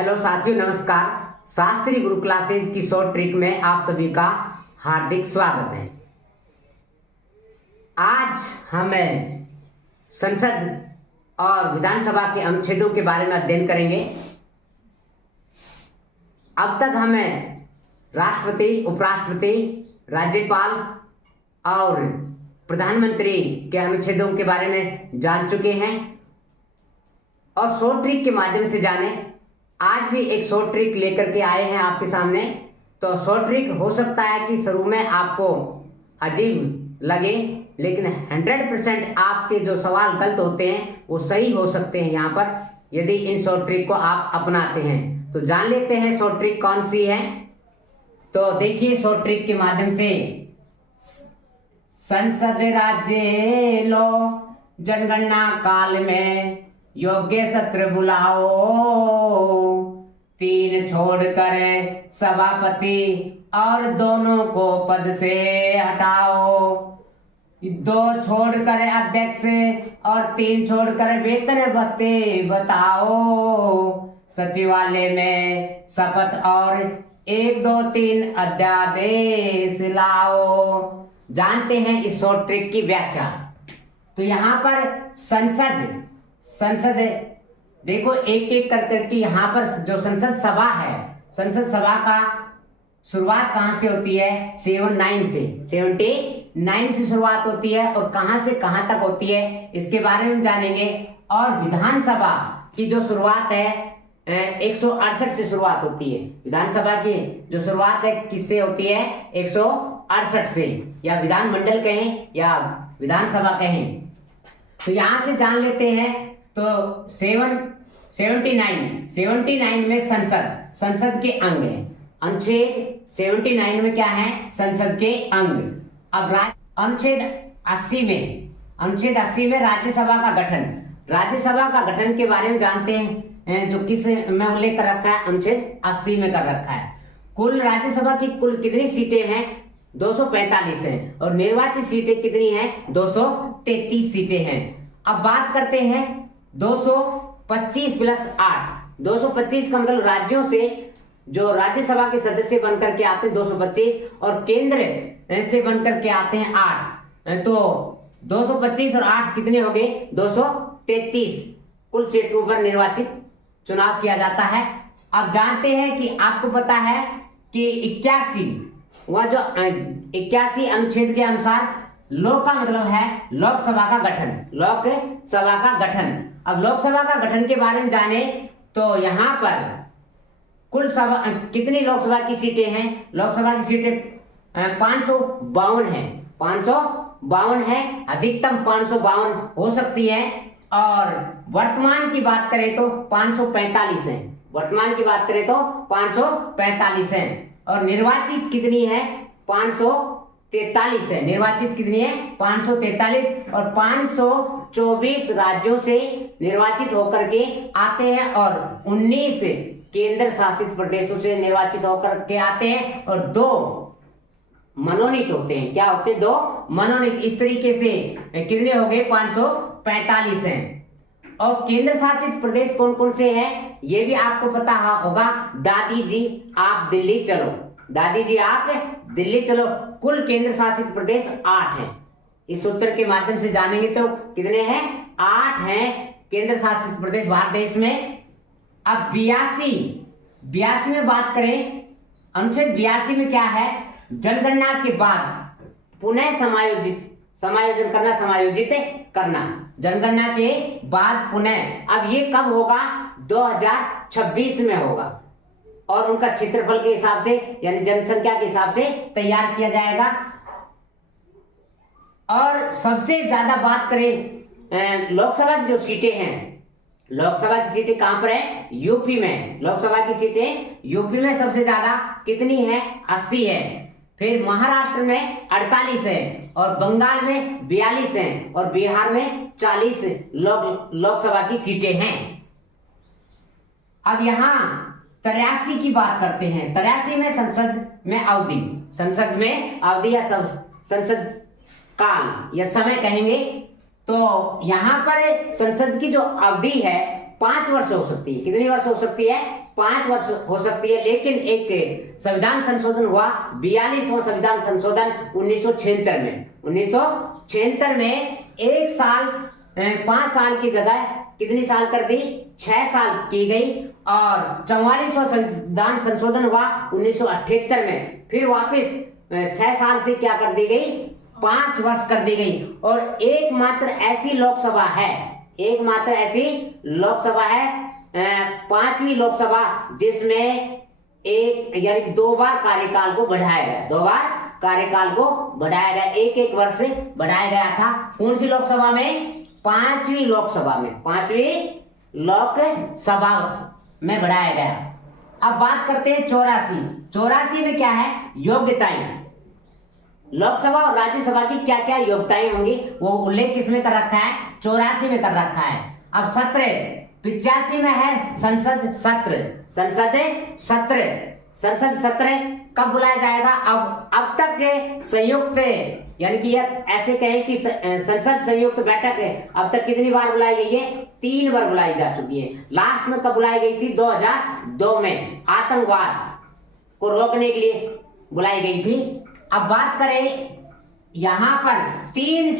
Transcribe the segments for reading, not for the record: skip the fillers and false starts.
Hello साथियों, नमस्कार। शास्त्री गुरु classes की शॉर्ट ट्रिक में आप सभी का हार्दिक स्वागत है। आज हमें संसद और विधानसभा के अनुच्छेदों के बारे में अध्ययन करेंगे। अब तक हमें राष्ट्रपति, उपराष्ट्रपति, राज्यपाल और प्रधानमंत्री के अनुच्छेदों के बारे में जान चुके हैं और शॉर्ट ट्रिक के माध्यम से जाने। आज भी एक शॉर्ट ट्रिक लेकर के आए हैं आपके सामने। तो शॉर्ट ट्रिक हो सकता है कि शुरू में आपको अजीब लगे, लेकिन 100% आपके जो सवाल गलत होते हैं वो सही हो सकते हैं यहाँ पर, यदि इन शॉर्ट ट्रिक को आप अपनाते हैं। तो जान लेते हैं शॉर्ट ट्रिक कौन सी है। तो देखिए, शॉर्ट ट्रिक के माध्यम से संसद राज्य लो जनगणना काल में योग्य सत्र बुलाओ, 3 छोड़कर सभापति और दोनों को पद से हटाओ, 2 छोड़कर अध्यक्ष और 3 छोड़कर वेतन भत्ते बताओ, सचिवालय में शपथ और 1 2 3 अध्यादेश लाओ। जानते हैं इस शॉर्ट ट्रिक की व्याख्या। तो यहाँ पर संसद देखो, एक एक कर करके यहाँ पर जो संसद सभा है, संसद सभा का शुरुआत कहाँ से होती है? 79 से शुरुआत होती है और कहाँ से कहाँ तक होती है इसके बारे में जानेंगे। और विधानसभा की जो शुरुआत है 168 से शुरुआत होती है। विधानसभा की जो शुरुआत है किससे होती है? 168 से, या विधानमंडल कहें या विधानसभा कहें। तो यहां से जान लेते हैं। तो 79 में संसद के अंग है। अनुच्छेद 79 में क्या है? संसद के अंग। अब अनुच्छेद 80 में राज्यसभा का गठन। राज्यसभा का गठन के बारे में जानते हैं, जो किस में उल्लेख कर रखा है? अनुच्छेद 80 में कर रखा है। कुल राज्यसभा की कुल कितनी सीटें हैं? 245 हैं और निर्वाचित सीटें कितनी हैं? 233 सीटें हैं। अब बात करते हैं 225 + 8। 225 का मतलब राज्यों से जो राज्यसभा के सदस्य बनकर के आते हैं 225, और केंद्र से बनकर के आते हैं 8। तो 225 और 8 कितने हो गए? 233 कुल सीटों पर निर्वाचित चुनाव किया जाता है। अब जानते हैं कि आपको पता है कि 81 अनुच्छेद के अनुसार लोक का मतलब है लोकसभा का गठन। लोकसभा का गठन। अब लोकसभा का गठन के बारे में जाने तो यहाँ पर कुल कितनी लोकसभा की सीटें हैं? लोकसभा की सीटें 552 है। 552 है, अधिकतम 552 हो सकती है। और वर्तमान की बात करें तो 545 है। वर्तमान की बात करें तो 545 है। और निर्वाचित कितनी है? 543 है। निर्वाचित कितनी है? 543। और 524 राज्यों से निर्वाचित होकर के आते हैं और 19 केंद्र शासित प्रदेशों से निर्वाचित होकर के आते हैं और 2 मनोनीत होते हैं। क्या होते हैं? 2 मनोनीत। इस तरीके से कितने हो गए? 545 हैं। और केंद्र शासित प्रदेश कौन कौन से हैं ये भी आपको पता होगा। दादी जी आप दिल्ली चलो, दादी जी आप दिल्ली चलो। कुल केंद्र शासित प्रदेश 8 हैं। इस सूत्र के माध्यम से जानेंगे तो कितने हैं? 8 हैं केंद्र शासित प्रदेश भारत देश में। अब 82 में बात करें, अनुच्छेद 82 में क्या है? जनगणना के बाद पुनः समायोजित करना। जनगणना के बाद पुनः। अब ये कब होगा? 2026 में होगा और उनका क्षेत्रफल के हिसाब से यानी जनसंख्या के हिसाब से तैयार किया जाएगा। और सबसे ज्यादा बात करें लोकसभा की जो सीटें हैं, लोकसभा की सीटें कहां पर है? यूपी में। लोकसभा की सीटें यूपी में सबसे ज्यादा कितनी है? 80 है। फिर महाराष्ट्र में 48 है और बंगाल में 42 है और बिहार में 40 लोकसभा की सीटें हैं। अब यहां 83 की बात करते हैं। 83 में संसद में अवधि या संसद काल या समय कहेंगे। तो यहां पर संसद की जो अवधि है 5 वर्ष हो सकती है। कितनी वर्ष हो सकती है? 5 वर्ष हो सकती है। लेकिन एक संविधान संशोधन हुआ, 42वां संविधान संशोधन 1976 में। 1976 में 1 साल 5 साल की जगह कितनी साल कर दी? 6 साल की गई। और 44वां संविधान संशोधन हुआ 1978 में, फिर वापस 6 साल से क्या कर दी गई? 5 वर्ष कर दी गई। और एकमात्र ऐसी लोकसभा है, एकमात्र ऐसी लोकसभा है 5वीं लोकसभा जिसमें एक यानी कि 2 बार कार्यकाल को बढ़ाया गया, 2 बार कार्यकाल को बढ़ाया गया, एक वर्ष से बढ़ाया गया था। कौन सी लोकसभा में? 5वीं लोकसभा में, 5वीं लोकसभा में बढ़ाया गया। अब बात करते हैं 84 में क्या है? योग्यताएं। लोकसभा और राज्यसभा की क्या क्या योग्यताएं होंगी वो उल्लेख किसमें कर रखा है? 84 में कर रखा है। अब सत्र 85 में है संसद सत्र, संसद सत्र कब बुलाया जाएगा? अब तक के संयुक्त यानी कि ऐसे कहें कि संसद संयुक्त बैठक है, अब तक कितनी बार बुलाई गई है? 3 बार बुलाई जा चुकी है। लास्ट में कब बुलाई गई थी? 2002 में आतंकवाद को रोकने के लिए बुलाई गई थी। अब बात करें यहां पर 3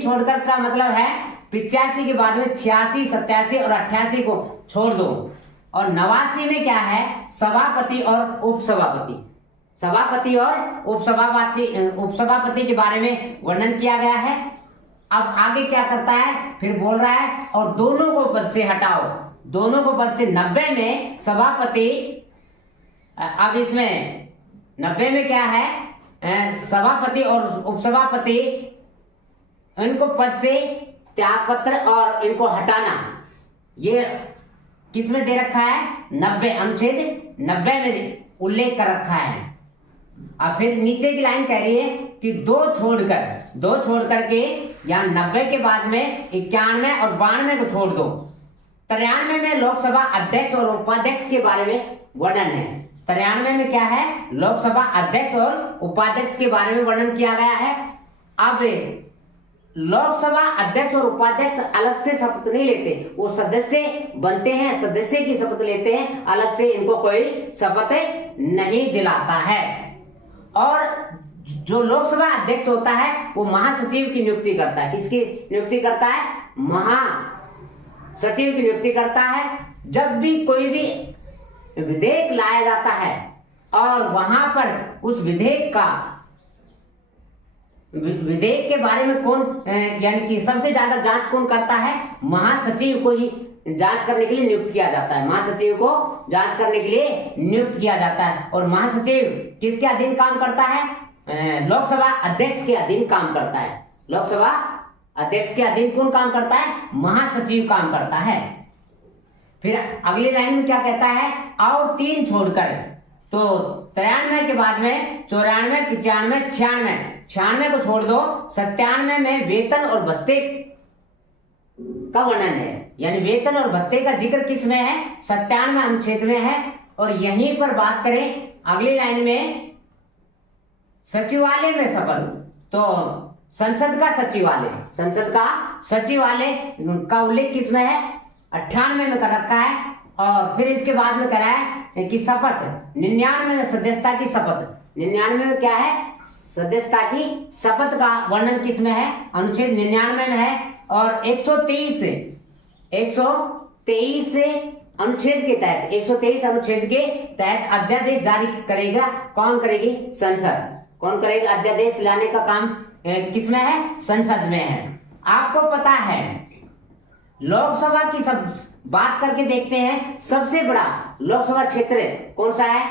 छोड़कर का मतलब है 85 के बाद में 86, 87 और 88 को छोड़ दो। और 89 में क्या है? सभापति और उपसभापति, सभापति और उपसभापति के बारे में वर्णन किया गया है। अब आगे क्या करता है? फिर बोल रहा है और दोनों को पद से हटाओ, दोनों को पद से। 90 में सभापति, अब इसमें 90 में क्या है? सभापति और उपसभापति इनको पद से त्यागपत्र और इनको हटाना, ये किसमें दे रखा है? 90 अनुच्छेद 90 में उल्लेख कर रखा है। अब फिर नीचे की लाइन कह रही है कि 2 छोड़कर के यहाँ 90 के बाद में 91 और 92 को छोड़ दो। 93 में लोकसभा अध्यक्ष और उपाध्यक्ष के बारे में वर्णन है। 93 में क्या है? लोकसभा अध्यक्ष और उपाध्यक्ष के बारे में वर्णन किया गया है। अब लोकसभा अध्यक्ष और उपाध्यक्ष अलग से शपथ नहीं लेते, वो सदस्य बनते हैं, सदस्य की शपथ लेते हैं, अलग से इनको कोई शपथ नहीं दिलाता है। और जो लोकसभा अध्यक्ष होता है वो महासचिव की नियुक्ति करता है। किसकी नियुक्ति करता है? महासचिव की नियुक्ति करता है। जब भी कोई भी विधेयक लाया जाता है और वहां पर उस विधेयक के बारे में कौन यानी कि सबसे ज्यादा जांच कौन करता है? महासचिव को ही जांच करने के लिए नियुक्त किया जाता है, महासचिव को जांच करने के लिए नियुक्त किया जाता है। और महासचिव किसके अधीन काम करता है? लोकसभा अध्यक्ष के अधीन काम करता है। लोकसभा अध्यक्ष के अधीन कौन काम करता है? महासचिव काम करता है। फिर अगली लाइन में क्या कहता है? और 3 छोड़कर, तो 93 के बाद में 94, 95, 96 को छोड़ दो। 97 में वेतन और भत्ते का वर्णन है, यानी वेतन और भत्ते का जिक्र किस में है? 97 अनुच्छेद में है। और यहीं पर बात करें अगली लाइन में सचिवालय में शपथ, तो संसद का सचिवालय का उल्लेख किस में है? 98 में कर रखा है। और फिर इसके बाद में कह रहा है कि शपथ 99 में सदस्यता की शपथ, 99 में क्या है? सदस्यता की शपथ का वर्णन किस में है? अनुच्छेद 99 में है। और 123 अनुच्छेद के तहत, 123 अनुच्छेद के तहत अध्यादेश जारी करेगा कौन? करेगी संसद। कौन करेगा? अध्यादेश लाने का काम किस में है? संसद में है। आपको पता है लोकसभा की सब बात करके देखते हैं, सबसे बड़ा लोकसभा क्षेत्र कौन सा है?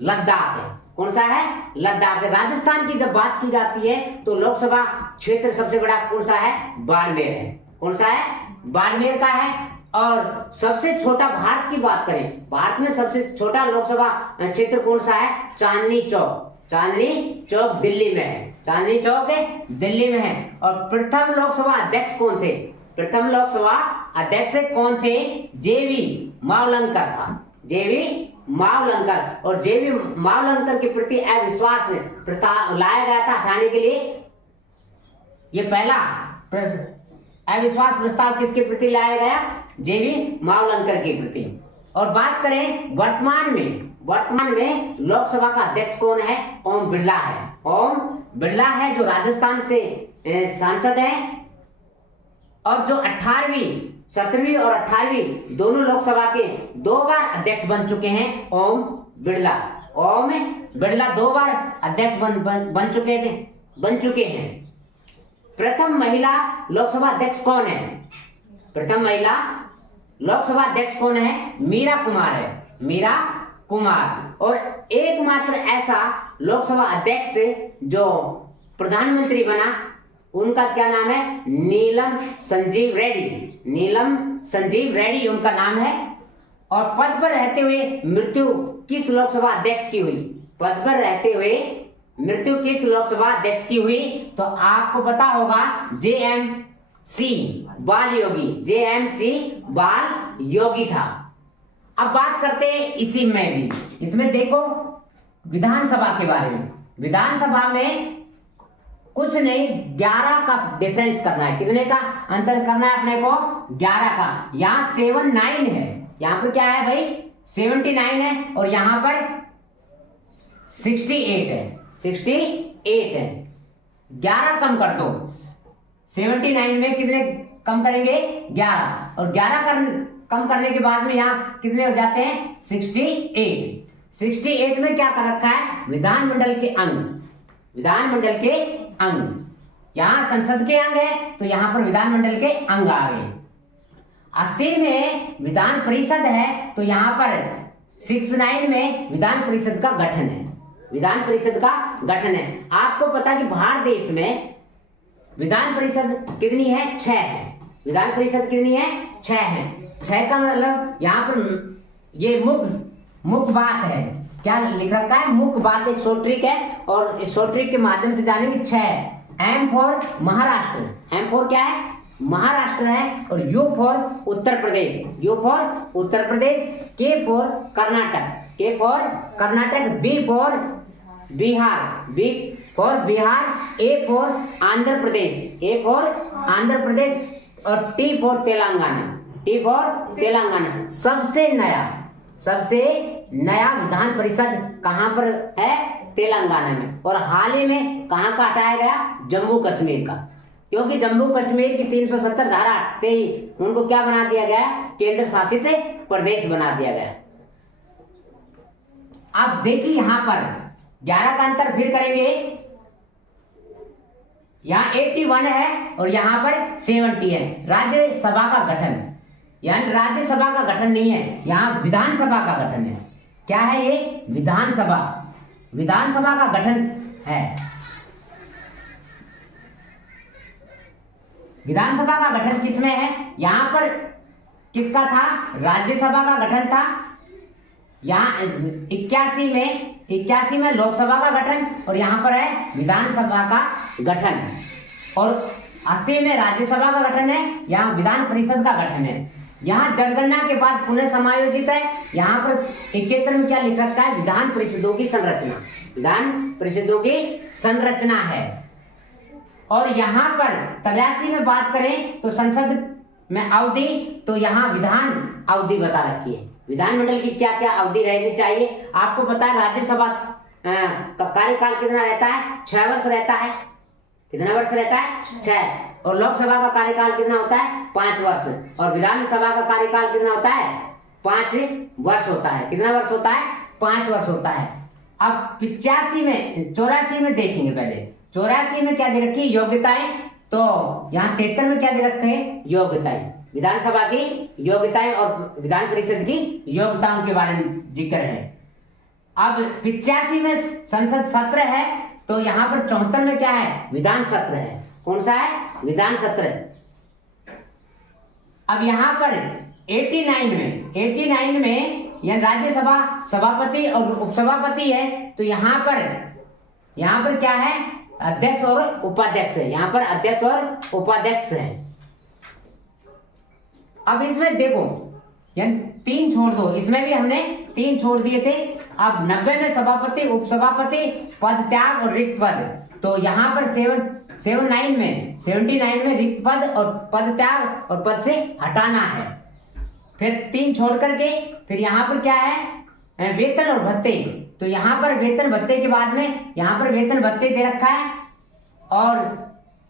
लद्दाख है। कौन सा है? लद्दाख। राजस्थान की जब बात की जाती है तो लोकसभा क्षेत्र सबसे बड़ा कौन सा है? बाड़मेर है। कौन सा है? बाड़मेर का है। और सबसे छोटा, भारत की बात करें, भारत में सबसे छोटा लोकसभा क्षेत्र कौन सा है? चांदनी चौक दिल्ली में है। चांदनी चौक दिल्ली में है। और प्रथम लोकसभा अध्यक्ष कौन थे? प्रथम लोकसभा अध्यक्ष कौन थे? जेवी मावलंकर था, जेवी मावलंकर। और जेवी मावलंकर के प्रति अविश्वास प्रस्ताव लाया गया था हटाने के लिए। ये पहला अविश्वास प्रस्ताव किसके प्रति लाया गया? जेबी मावलंकर के प्रति। और बात करें वर्तमान में लोकसभा का अध्यक्ष कौन है? ओम बिरला है। ओम बिरला है जो राजस्थान से सांसद है और जो 17वीं और 18वीं दोनों लोकसभा के 2 बार अध्यक्ष बन चुके हैं। ओम बिरला 2 बार अध्यक्ष बन चुके हैं। प्रथम महिला लोकसभा अध्यक्ष कौन है? प्रथम महिला लोकसभा अध्यक्ष कौन है? मीरा कुमार है, मीरा कुमार। और एकमात्र ऐसा लोकसभा अध्यक्ष जो प्रधानमंत्री बना, उनका क्या नाम है? नीलम संजीव रेड्डी उनका नाम है। और पद पर रहते हुए मृत्यु किस लोकसभा अध्यक्ष की हुई? पद पर रहते हुए मृत्यु किस लोकसभा अध्यक्ष की हुई? तो आपको पता होगा JMC बाल योगी था। अब बात करते हैं इसमें देखो विधानसभा के बारे में। विधानसभा में कुछ नहीं, 11 का डिफरेंस करना है। कितने का अंतर करना है अपने को? 11 का। यहाँ 79 है, यहाँ पर क्या है भाई? 79 है और यहाँ पर 68 है। 11 कम कर दो। 79 में कितने कम करेंगे? 11। और 11 कम करने के बाद में यहाँ कितने हो जाते हैं? 68 में क्या कर रखा है? विधानमंडल के अंग। यहाँ संसद के अंग है तो यहाँ पर विधानमंडल के अंग आ गए। 80 में विधान परिषद है तो यहाँ पर 69 में विधान परिषद का गठन है। आपको पता है कि भारत देश में विधान परिषद कितनी है? 6 है। विधान परिषद कितनी है? 6 है। 6 का मतलब यहाँ पर ये मुख्य बात है। क्या लिख रखा है? मुख्य बात एक शॉर्ट ट्रिक है और इस शॉर्ट ट्रिक के माध्यम से जानेंगे। 6 M for Maharashtra. M for क्या है? महाराष्ट्र है। और U for Uttar Pradesh. K for Karnataka. B for Bihar. A for Andhra Pradesh. और T फॉर तेलंगाना। सबसे नया विधान परिषद कहां पर है? तेलंगाना में। और हाल ही में कहां का हटाया गया? जम्मू कश्मीर का। क्योंकि जम्मू कश्मीर की 370 धारा हटते ही उनको क्या बना दिया गया? केंद्र शासित प्रदेश बना दिया गया। अब देखिए यहाँ पर 11 का अंतर फिर करेंगे। यहाँ 81 है और यहाँ पर 70 है। राज्यसभा का गठन, यानी राज्यसभा का गठन नहीं है, यहाँ विधानसभा का गठन है। क्या है ये? विधानसभा का गठन है। विधानसभा का गठन किसमें है? यहाँ पर किसका था? राज्यसभा का गठन था। यहाँ 81 में लोकसभा का गठन और यहाँ पर है विधानसभा का गठन। और 80 में राज्यसभा का गठन है, यहाँ विधान परिषद का गठन है। यहाँ जनगणना के बाद पुनः समायोजित है। यहाँ पर 71 में क्या लिख रखा है? विधान परिषदों की संरचना है। और यहाँ पर 83 में बात करें तो संसद में अवधि, तो यहाँ विधान अवधि बता रखी है। विधानमंडल की क्या क्या अवधि रहनी चाहिए? आपको पता है राज्यसभा का कार्यकाल कितना रहता है? 6 वर्ष रहता है। कितना वर्ष रहता है? 6। और लोकसभा का कार्यकाल कितना होता है? 5 वर्ष। और विधानसभा का कार्यकाल कितना होता है? 5 वर्ष होता है। कितना वर्ष होता है? 5 वर्ष होता है। अब 84 में देखेंगे। पहले 84 में क्या दे रखी है? योग्यताएं। तो यहाँ 73 में क्या दे रखे हैं? योग्यताएं। विधानसभा की योग्यताएं और विधान परिषद की योग्यताओं के बारे में जिक्र है। अब 85 में संसद सत्र है तो यहाँ पर 74 में क्या है? विधान सत्र है। कौन सा है? विधान सत्र। अब यहाँ पर 89 में यह राज्यसभा सभापति और उपसभापति है तो यहाँ पर क्या है? अध्यक्ष और उपाध्यक्ष है। यहाँ पर अध्यक्ष और उपाध्यक्ष है। अब इसमें देखो, यानी 3 छोड़ दो, इसमें भी हमने 3 छोड़ दिए थे। अब 90 में सभापति, उपसभापति, पद त्याग और रिक्त पद। तो यहाँ पर 79 में रिक्त पद और पद त्याग और पद से हटाना है। फिर 3 छोड़ करके फिर यहाँ पर क्या है, वेतन और भत्ते। तो यहाँ पर वेतन भत्ते के बाद में यहाँ पर वेतन भत्ते दे रखा है। और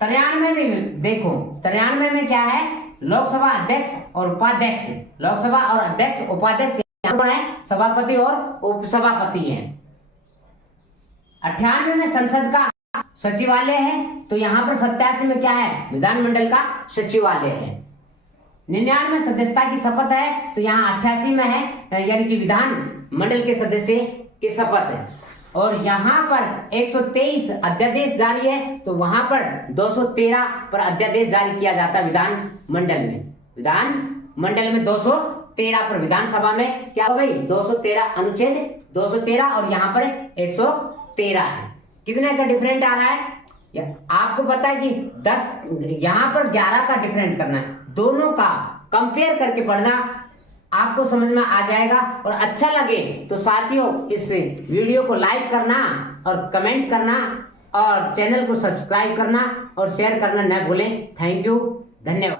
93 में देखो, 93 में क्या है, लोकसभा अध्यक्ष और उपाध्यक्ष, लोकसभा और अध्यक्ष उपाध्यक्ष यहाँ पर है, सभापति और उपसभापति हैं। 98 में संसद का सचिवालय है। तो यहाँ पर 87 में क्या है, विधानमंडल का सचिवालय है। 99 सदस्यता की शपथ है। तो यहाँ 88 में है, यानी कि विधान मंडल के सदस्य की शपथ है। और यहाँ पर 123 अध्यादेश जारी है। तो वहां पर 213 पर अध्यादेश जारी किया जाता है विधान मंडल में। विधान मंडल में 213 पर, विधानसभा में क्या हो भाई 213, अनुच्छेद 213 और यहाँ पर 113 है। कितने का डिफरेंट आ रहा है, आपको पता है कि 10, यहाँ पर 11 का डिफरेंट करना है। दोनों का कंपेयर करके पढ़ना, आपको समझ में आ जाएगा। और अच्छा लगे तो साथियों इस वीडियो को लाइक करना और कमेंट करना और चैनल को सब्सक्राइब करना और शेयर करना न भूलें। थैंक यू, धन्यवाद।